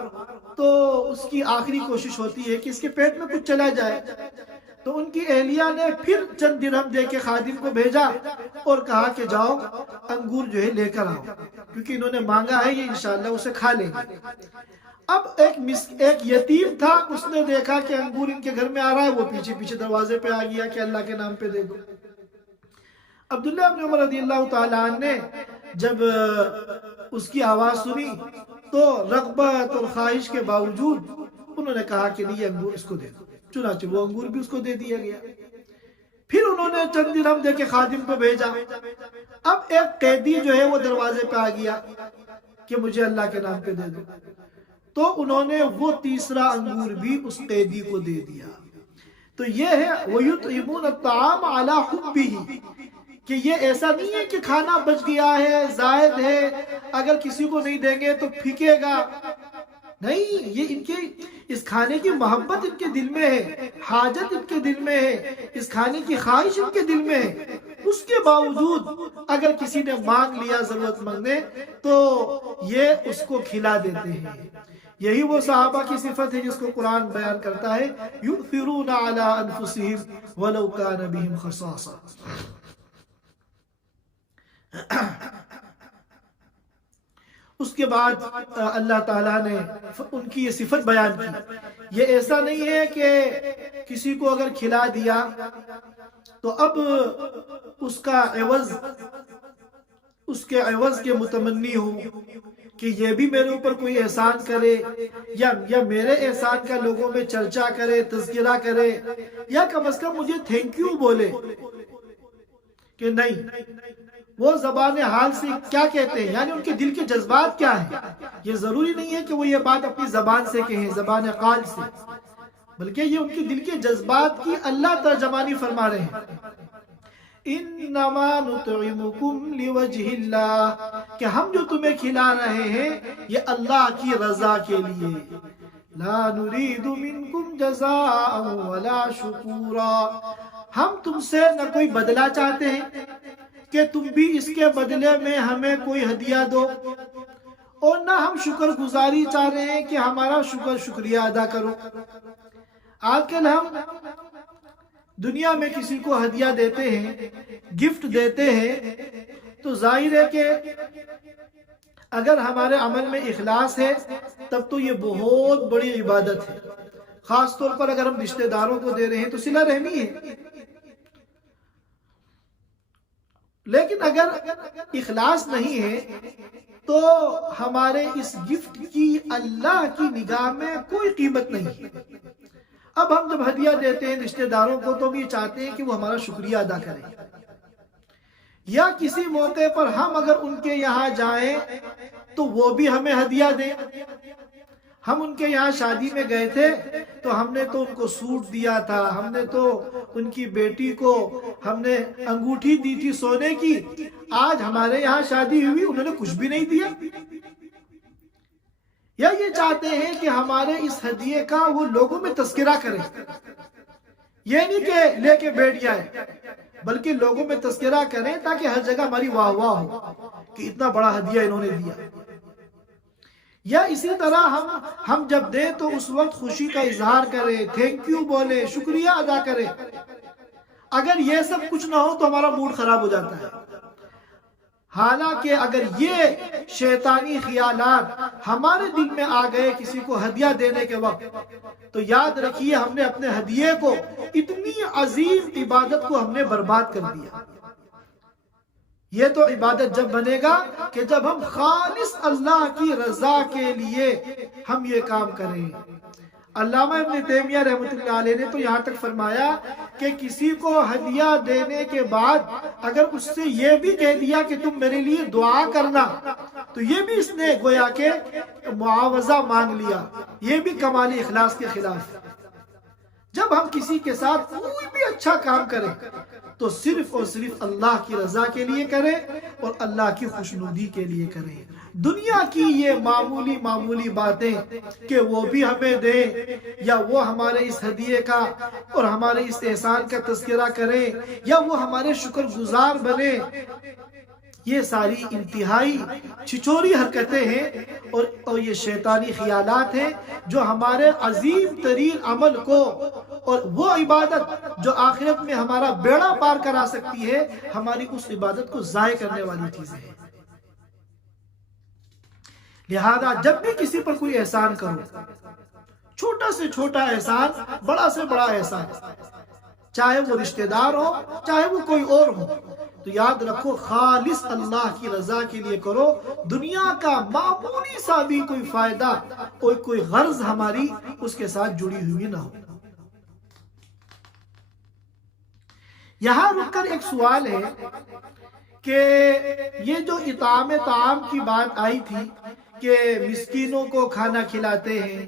تو اس کی آخری کوشش ہوتی ہے کہ اس کے پیٹ میں کچھ چلا جائے، تو ان کی اہلیہ نے پھر چند درہم دے کے خادم کو بھیجا اور کہا کہ جاؤ انگور جو ہے لے کر آؤ، کیونکہ انہوں نے مانگا ہے، یہ انشاءاللہ اسے کھا لیں گے۔ اب ایک یتیم تھا، اس نے دیکھا کہ انگور ان کے گھر میں آ رہا ہے، وہ پیچھے پیچھے دروازے پہ آ گیا کہ اللہ کے نام پہ دے دو۔ عبداللہ بن عمر رضی اللہ تعالیٰ عنہ نے جب اس کی آواز سنی تو رغبت اور خواہش کے باوجود انہوں نے کہا کہ نہیں، انگور اس کو دے دو، چنانچہ وہ انگور بھی اس کو دے دیا گیا۔ پھر انہوں نے چند درہم دے کے خادم کو بھیجا۔ اب ایک قیدی جو ہے وہ دروازے پہ آ گیا کہ مجھے اللہ کے نام پہ دے دو، تو انہوں نے وہ تیسرا انگور بھی اس قیدی کو دے دیا۔ تو یہ ہے وَيُطْعِمُونَ الطَّعَامَ عَلَىٰ حُبِّهِ، کہ یہ ایسا نہیں ہے کہ کھانا بچ گیا ہے، زائد ہے، اگر کسی کو نہیں دیں گے تو پھینکے گا، نہیں، یہ ان کے اس کھانے کی محبت ان کے دل میں ہے، حاجت ان کے دل میں ہے، اس کھانے کی خواہش ان کے دل میں ہے، اس کے باوجود اگر کسی نے مانگ لیا ضرورت مند نے تو یہ اس کو کھلا دیتے ہیں۔ یہی وہ صحابہ کی صفت ہے جس کو قرآن بیان کرتا ہے یؤثرون علی انفسہم ولو کان بہم خصاصہ۔ اس کے بعد اللہ تعالیٰ نے ان کی یہ صفت بیان کی۔ یہ ایسا نہیں ہے کہ کسی کو اگر کھلا دیا تو اب اس کا عوض، اس کے عوض کے متمنی ہو کہ یہ بھی میرے اوپر کوئی احسان کرے، یا میرے احسان کا لوگوں میں چرچا کرے، تذکرہ کرے، یا کم از کم مجھے تھینک یو بولے، کہ نہیں، وہ زبان حال سے کیا کہتے ہیں، یعنی ان کے دل کے جذبات کیا ہیں۔ یہ ضروری نہیں ہے کہ وہ یہ بات اپنی زبان سے کہیں، زبان قال سے، بلکہ یہ ان کے دل کے جذبات کی اللہ ترجمانی فرما رہے ہیں۔ انما نطعمکم لوجہ اللہ، کہ ہم جو تمہیں کھلا رہے ہیں یہ اللہ کی رضا کے لیے، لا نرید منکم جزاء ولا شکورا، ہم تم سے نہ کوئی بدلہ چاہتے ہیں کہ تم بھی اس کے بدلے میں ہمیں کوئی ہدیہ دو، اور نہ ہم شکر گزاری چاہ رہے ہیں کہ ہمارا شکریہ ادا کرو۔ آج کل ہم دنیا میں کسی کو ہدیہ دیتے ہیں، گفٹ دیتے ہیں، تو ظاہر ہے کہ اگر ہمارے عمل میں اخلاص ہے تب تو یہ بہت بڑی عبادت ہے، خاص طور پر اگر ہم رشتہ داروں کو دے رہے ہیں تو صلہ رحمی ہے۔ لیکن اگر اخلاص نہیں ہے تو ہمارے اس گفٹ کی اللہ کی نگاہ میں کوئی قیمت نہیں ہے۔ اب ہم جب ہدیہ دیتے ہیں رشتہ داروں کو تو بھی چاہتے ہیں کہ وہ ہمارا شکریہ ادا کریں، یا کسی موقع پر ہم اگر ان کے یہاں جائیں تو وہ بھی ہمیں ہدیہ دیں۔ ہم ان کے یہاں شادی میں گئے تھے تو ہم نے تو ان کو سوٹ دیا تھا، ہم نے تو ان کی بیٹی کو ہم نے انگوٹھی دی تھی سونے کی، آج ہمارے یہاں شادی ہوئی انہوں نے کچھ بھی نہیں دیا۔ یا یہ چاہتے ہیں کہ ہمارے اس ہدیے کا وہ لوگوں میں تذکرہ کریں، یہ نہیں کہ لے کے بیٹھ جائے، بلکہ لوگوں میں تذکرہ کریں تاکہ ہر جگہ ہماری واہ واہ ہو کہ اتنا بڑا ہدیہ انہوں نے دیا۔ یا اسی طرح ہم جب دیں تو اس وقت خوشی کا اظہار کریں، تھینک یو بولے، شکریہ ادا کریں۔ اگر یہ سب کچھ نہ ہو تو ہمارا موڈ خراب ہو جاتا ہے۔ حالانکہ اگر یہ شیطانی خیالات ہمارے دل میں آ گئے کسی کو ہدیہ دینے کے وقت، تو یاد رکھیے ہم نے اپنے ہدیے کو، اتنی عظیم عبادت کو ہم نے برباد کر دیا۔ یہ تو عبادت جب بنے گا کہ جب ہم خالص اللہ کی رضا کے لیے ہم یہ کام کریں۔ علامہ ابن تیمیہ رحمۃ اللہ علیہ نے تو یہاں تک فرمایا کہ کسی کو ہدیہ دینے کے بعد اگر اس سے یہ بھی کہہ دیا کہ تم میرے لیے دعا کرنا، تو یہ بھی اس نے گویا کہ معاوضہ مانگ لیا، یہ بھی کمال اخلاص کے خلاف۔ جب ہم کسی کے ساتھ کوئی بھی اچھا کام کریں تو صرف اور صرف اللہ کی رضا کے لیے کریں اور اللہ کی خوشنودی کے لیے کریں۔ دنیا کی یہ معمولی معمولی باتیں کہ وہ بھی ہمیں دیں یا وہ ہمارے اس ہدیے کا اور ہمارے اس احسان کا تذکرہ کریں یا وہ ہمارے شکر گزار بنے، یہ ساری انتہائی چھچوری حرکتیں ہیں اور یہ شیطانی خیالات ہیں جو ہمارے عظیم ترین عمل کو اور وہ عبادت جو آخرت میں ہمارا بیڑا پار کرا سکتی ہے، ہماری اس عبادت کو ضائع کرنے والی چیزیں ہیں۔ لہذا جب بھی کسی پر کوئی احسان کرو، چھوٹا سے چھوٹا احسان، بڑا سے بڑا احسان، چاہے وہ رشتہ دار ہو چاہے وہ کوئی اور ہو، تو یاد رکھو خالص اللہ کی رضا کے لیے کرو۔ دنیا کا معمولی سا بھی کوئی فائدہ، کوئی غرض ہماری اس کے ساتھ جڑی ہوئی نہ ہو۔ یہاں رک کر ایک سوال ہے کہ یہ جو اطعام طعام کی بات آئی تھی کہ مسکینوں کو کھانا کھلاتے ہیں،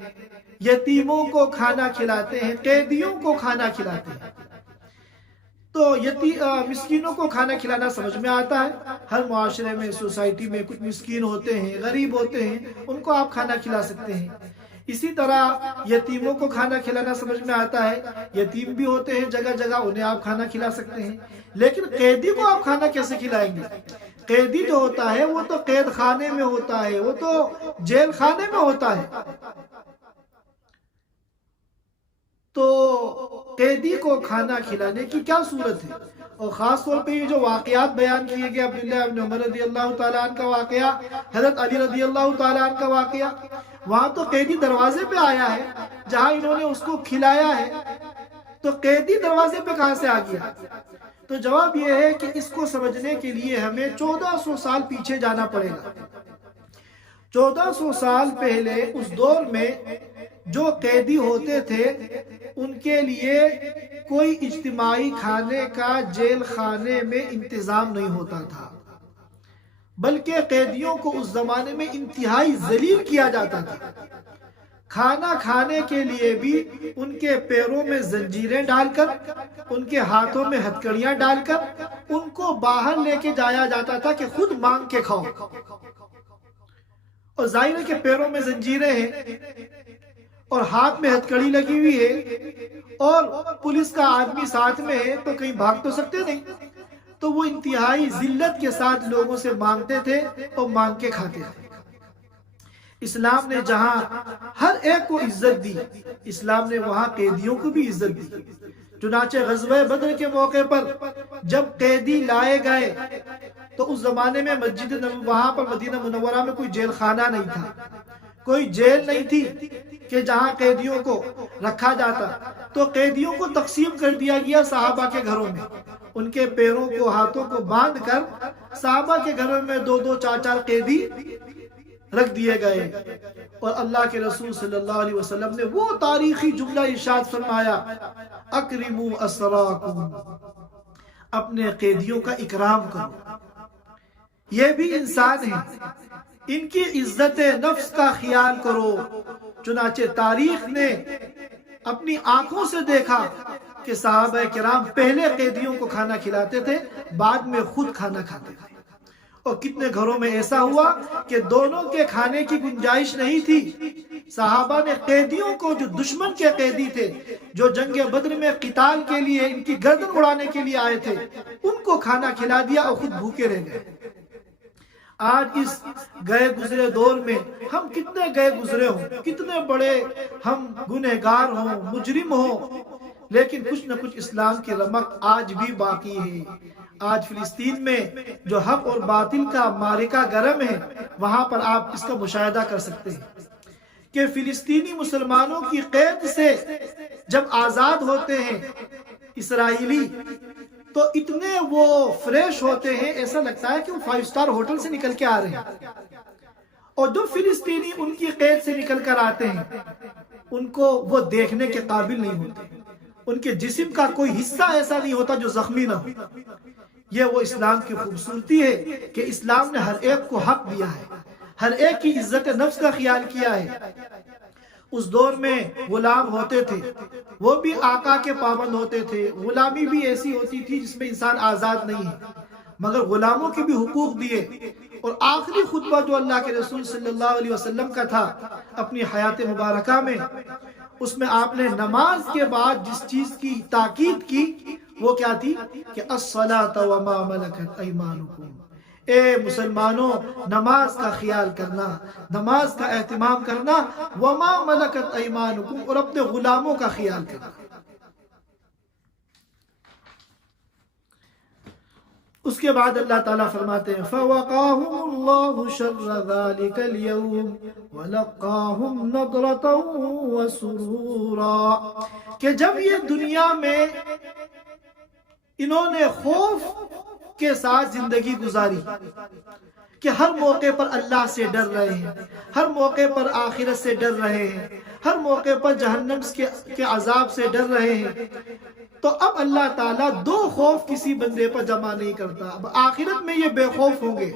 یتیموں کو کھانا کھلاتے ہیں، قیدیوں کو کھانا کھلاتے ہیں، تو مسکینوں کو کھانا کھلانا سمجھ میں آتا ہے۔ ہر معاشرے میں، سوسائٹی میں کچھ مسکین ہوتے ہیں، غریب ہوتے ہیں، ان کو آپ کھانا کھلا سکتے ہیں۔ اسی طرح یتیموں کو کھانا کھلانا سمجھ میں آتا ہے، یتیم بھی ہوتے ہیں جگہ جگہ، انہیں آپ کھانا کھلا سکتے ہیں۔ لیکن قیدی کو آپ کھانا کیسے کھلائیں گے؟ قیدی جو ہوتا ہے وہ تو قید خانے میں ہوتا ہے، وہ تو جیل خانے میں ہوتا ہے، تو قیدی کو کھانا کھلانے کی کیا صورت ہے؟ اور خاص طور پہ یہ جو واقعات بیان کیے گئے، عبداللہ ابن عمر رضی اللہ تعالیٰ عنہ کا واقعہ، حضرت علی رضی اللہ تعالیٰ عنہ کا واقعہ، وہاں تو قیدی دروازے پہ آیا ہے جہاں انہوں نے اس کو کھلایا ہے، تو قیدی دروازے پہ کہاں سے آ گیا؟ تو جواب یہ ہے کہ اس کو سمجھنے کے لیے ہمیں 1400 سال پیچھے جانا پڑے گا۔ 1400 سال پہلے اس دور میں جو قیدی ہوتے تھے ان کے لیے کوئی اجتماعی کھانے کا جیل خانے میں انتظام نہیں ہوتا تھا، بلکہ قیدیوں کو اس زمانے میں انتہائی ذلیل کیا جاتا تھا۔ کھانا کھانے کے لیے بھی ان کے پیروں میں زنجیریں ڈال کر، ان کے ہاتھوں میں ہتھکڑیاں ڈال کر ان کو باہر لے کے جایا جاتا تھا کہ خود مانگ کے کھاؤ۔ اور ظاہر ہے کہ پیروں میں زنجیریں ہیں اور ہاتھ میں ہتھکڑی لگی ہوئی ہے اور پولیس کا آدمی ساتھ میں ہے، تو کہیں بھاگ تو سکتے نہیں، تو وہ انتہائی ذلت کے ساتھ لوگوں سے مانگتے تھے اور مانگ کے کھاتے تھے۔ اسلام نے جہاں ہر ایک کو عزت دی، اسلام نے وہاں قیدیوں کو بھی عزت دی۔ چنانچہ غزوہ بدر کے موقع پر جب قیدی لائے گئے تو اس زمانے میں وہاں پر مدینہ منورہ میں کوئی جیل خانہ نہیں تھا، کوئی جیل نہیں تھی کہ جہاں قیدیوں کو رکھا جاتا، تو قیدیوں کو تقسیم کر دیا گیا صحابہ کے گھروں میں، ان کے پیروں کو ہاتھوں کو باندھ کر صحابہ کے گھروں میں 2-2 4-4 قیدی رکھ دیے گئے۔ اور اللہ کے رسول صلی اللہ علیہ وسلم نے وہ تاریخی جملہ ارشاد فرمایا، اکرموا اسراکم، اپنے قیدیوں کا اکرام کرو، یہ بھی انسان ہیں، ان کی عزت نفس کا خیال کرو۔ چنانچہ تاریخ نے اپنی آنکھوں سے دیکھا کہ صحابہ کرام پہلے قیدیوں کو کھانا کھلاتے تھے، بعد میں خود کھانا کھاتے تھے۔ اور کتنے گھروں میں ایسا ہوا کہ دونوں کے کھانے کی گنجائش نہیں تھی، صحابہ نے قیدیوں کو، جو دشمن کے قیدی تھے، جو جنگ بدر میں قتال کے لیے ان کی گردن اڑانے کے لیے آئے تھے، ان کو کھانا کھلا دیا اور خود بھوکے رہ گئے۔ آج اس گئے گزرے دور میں ہم کتنے گئے گزرے ہوں، کتنے بڑے ہم گنہگار ہوں، مجرم ہوں، لیکن کچھ نہ کچھ اسلام کی رمق آج بھی باقی ہے۔ آج فلسطین میں جو حق اور باطل کا معرکہ گرم ہے، وہاں پر آپ اس کا مشاہدہ کر سکتے ہیں کہ فلسطینی مسلمانوں کی قید سے جب آزاد ہوتے ہیں اسرائیلی، تو اتنے وہ فریش ہوتے ہیں، ایسا لگتا ہے کہ وہ 5 اسٹار ہوٹل سے نکل کے آ رہے ہیں۔ اور جو فلسطینی ان کی قید سے نکل کر آتے ہیں، ان کو وہ دیکھنے کے قابل نہیں ہوتے، ان کے جسم کا کوئی حصہ ایسا نہیں ہوتا جو زخمی نہ ہو۔ یہ وہ اسلام کی خوبصورتی ہے کہ اسلام نے ہر ایک کو حق دیا ہے، ہر ایک کی عزت نفس کا خیال کیا ہے۔ اس دور میں غلام ہوتے تھے، وہ بھی آقا کے پابند ہوتے تھے، غلامی بھی ایسی ہوتی تھی جس میں انسان آزاد نہیں ہے، مگر غلاموں کے بھی حقوق دیے۔ اور آخری خطبہ جو اللہ کے رسول صلی اللہ علیہ وسلم کا تھا اپنی حیات مبارکہ میں، اس میں آپ نے نماز کے بعد جس چیز کی تاکید کی وہ کیا تھی کہ الصلاۃ وما ملکت ایمانکم، اے مسلمانوں نماز کا خیال کرنا، نماز کا اہتمام کرنا، وما ملکت ایمانکم، اور اپنے غلاموں کا خیال کرنا۔ اس کے بعد اللہ تعالیٰ فرماتے ہیں فَوَقَاهُمُ اللَّهُ شَرَّ ذَلِكَ الْيَوْمِ وَلَقَّاهُمْ نَضْرَةً وَسُرُورًا، کہ جب یہ دنیا میں انہوں نے خوف کے ساتھ زندگی گزاری کہ ہر موقع پر اللہ سے ڈر رہے ہیں، ہر موقع پر آخرت سے ڈر رہے ہیں، ہر موقع پر جہنم کے عذاب سے ڈر رہے ہیں، تو اب اللہ تعالیٰ دو خوف کسی بندے پر جمع نہیں کرتا۔ اب آخرت میں یہ بے خوف ہوں گے،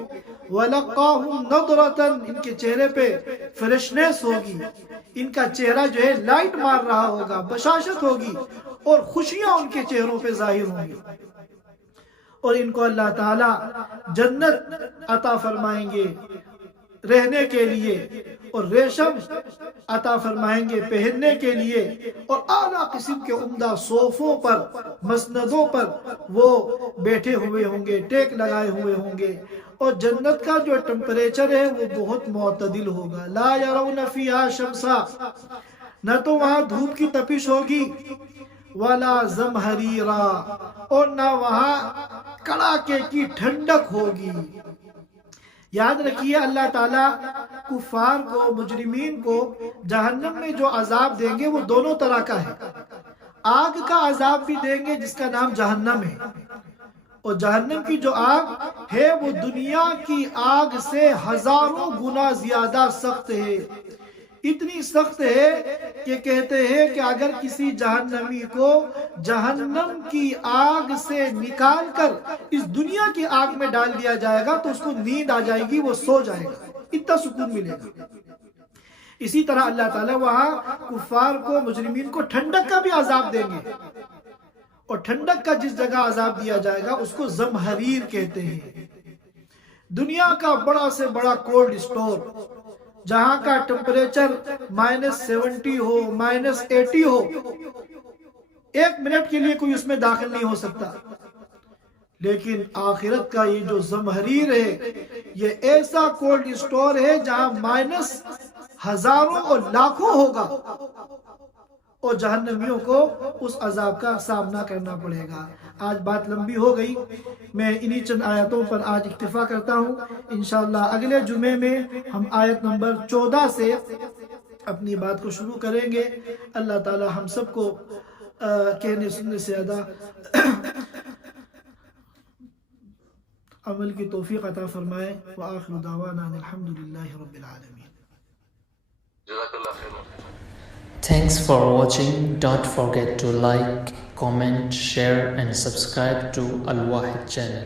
وَلَقَّاهُمْ نَضْرَةً، ان کے چہرے پہ فریشنس ہوگی، ان کا چہرہ جو ہے لائٹ مار رہا ہوگا، بشاشت ہوگی، اور خوشیاں ان کے چہروں پہ ظاہر ہوں گی، اور ان کو اللہ تعالیٰ جنت عطا فرمائیں گے رہنے کے لیے، اور ریشم عطا فرمائیں گے پہننے کے لیے، اور اعلیٰ قسم کے عمدہ صوفوں پر، مسندوں پر وہ بیٹھے ہوئے ہوں گے، ٹیک لگائے ہوئے ہوں گے، اور جنت کا جو ٹمپریچر ہے وہ بہت معتدل ہوگا۔ لا یرون فیہا شمسا، نہ تو وہاں دھوپ کی تپش ہوگی، ولا زمہریرا، اور نہ وہاں کڑاکے کی ٹھنڈک ہوگی۔ یاد رکھیے اللہ تعالیٰ کفار کو، مجرمین کو جہنم میں جو عذاب دیں گے وہ دونوں طرح کا ہے۔ آگ کا عذاب بھی دیں گے جس کا نام جہنم ہے، اور جہنم کی جو آگ ہے وہ دنیا کی آگ سے ہزاروں گنا زیادہ سخت ہے، اتنی سخت ہے کہ کہتے ہیں کہ اگر کسی جہنمی کو جہنم کی آگ سے نکال کر اس دنیا کی آگ میں ڈال دیا جائے گا تو اس کو نیند آ جائے گی، وہ سو جائے گا، اتنا سکون ملے گا۔ اسی طرح اللہ تعالیٰ وہاں کفار کو، مجرمین کو ٹھنڈک کا بھی عذاب دیں گے، اور ٹھنڈک کا جس جگہ عذاب دیا جائے گا اس کو زمہریر کہتے ہیں۔ دنیا کا بڑا سے بڑا کولڈ سٹور، جہاں کا ٹمپریچر -70 ہو، -80 ہو، 1 منٹ کے لیے کوئی اس میں داخل نہیں ہو سکتا، لیکن آخرت کا یہ جو زمہریر ہے یہ ایسا کولڈ سٹور ہے جہاں مائنس ہزاروں اور لاکھوں ہوگا، اور جہنمیوں کو اس عذاب کا سامنا کرنا پڑے گا۔ آج بات لمبی ہو گئی، میں انہی چند آیتوں پر آج اکتفا کرتا ہوں۔ انشاءاللہ اگلے جمعے میں ہم آیت نمبر 14 سے اپنی بات کو شروع کریں گے۔ اللہ تعالی ہم سب کو کہنے سننے سے زیادہ عمل کی توفیق عطا فرمائے۔ وآخر دعوانا الحمدللہ رب العالمین۔ Thanks for watching. Don't forget to like, comment, share and subscribe to Al Wahid channel.